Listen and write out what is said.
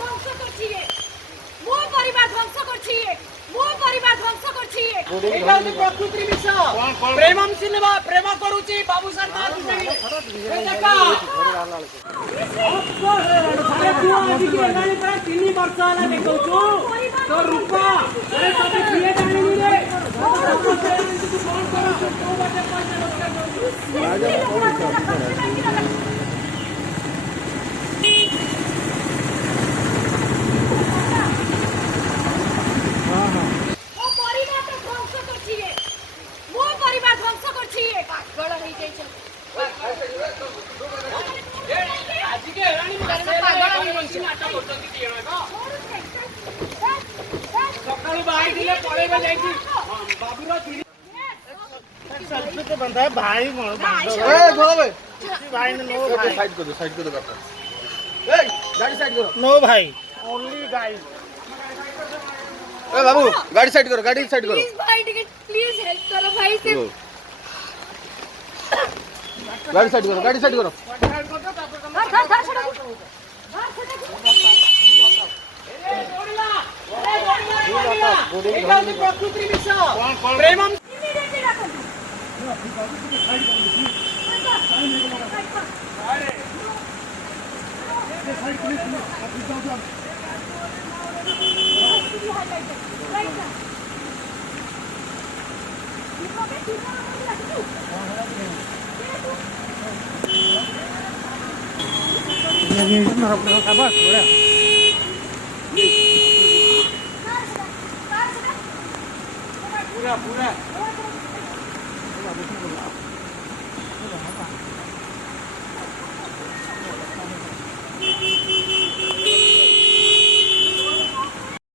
ধ্বংস করছি মো পরিবার ধ্বংস করছি মো পরিবার ধ্বংস করছি এটা হচ্ছে প্রকৃতি মিশ্র প্রেমম সিনেমা প্রেম করুচি বাবুসান না দেখা আরে তু আজি কি এলানি প্রায় 3 ବର୍ଷ ହେଲା ଦେଖଉଛୁ তো রূপা আরে তবে কিଏ ଜାଣିନି রে ତୁ କଣ କରୁଛୁ କୋଉ ବାଟେ ପଇସା ରୋଜଗାର କରୁଛୁ सकाळू बाई दिले पळेबा जाईची बाबूरा सेल्फी तो बंदा है भाई मोर ए गोला भाई भाई नो भाई साइड कर दो बापा ए गाड़ी साइड करो नो भाई ओनली गाइस ए बाबू गाड़ी साइड करो प्लीज भाई टिकट प्लीज हेल्प करो भाई से गाड़ी साइड करो प्रकृति मिश्र प्रेमम पूरा